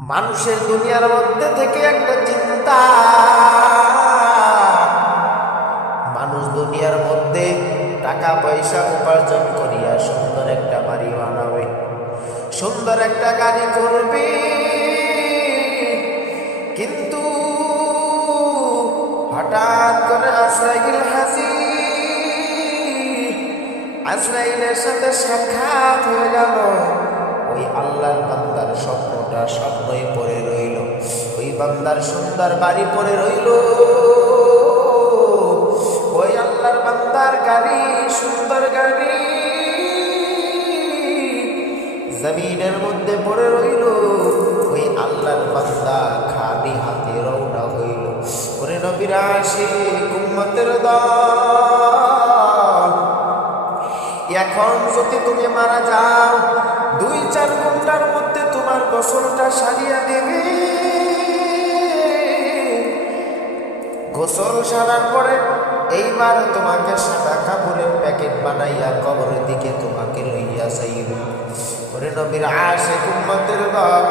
মানুষের দুনিয়ার মধ্যে থেকে একটা চিন্তা, মানুষ দুনিয়ার মধ্যে টাকা পয়সা উপার্জন করিয়া সুন্দর একটা বাড়ি বানাবে, সুন্দর একটা গাড়ি করবে, কিন্তু হঠাৎ করে আজরাইলের সাথে সাক্ষাৎ হয়ে গেল। ওই আল্লাহর বান্দার স্বপ্নটা স্বপ্নই পড়ে রইল, ওই বান্দার সুন্দর বাড়ি পড়ে রইল, ওই আল্লাহর বান্দার গাড়ি, সুন্দর গাড়ি জমিনের মধ্যে পড়ে রইল। ওই আল্লাহর বান্দা খালি হাতে রওনা হইল। ওরে নবীর আশিক উম্মতের দল, এখন যদি তুমি মারা যাও 2-4 ঘন্টার মধ্যে তোমার গোসলটা সারিয়া দেবে। গোসল সারার পরে এইবার তোমাকে সাদা কাপড়ের প্যাকেট বানাইয়া কবরের দিকে তোমাকে লইয়া যাইবে। ওরে নবীর আশিক উম্মতের দল,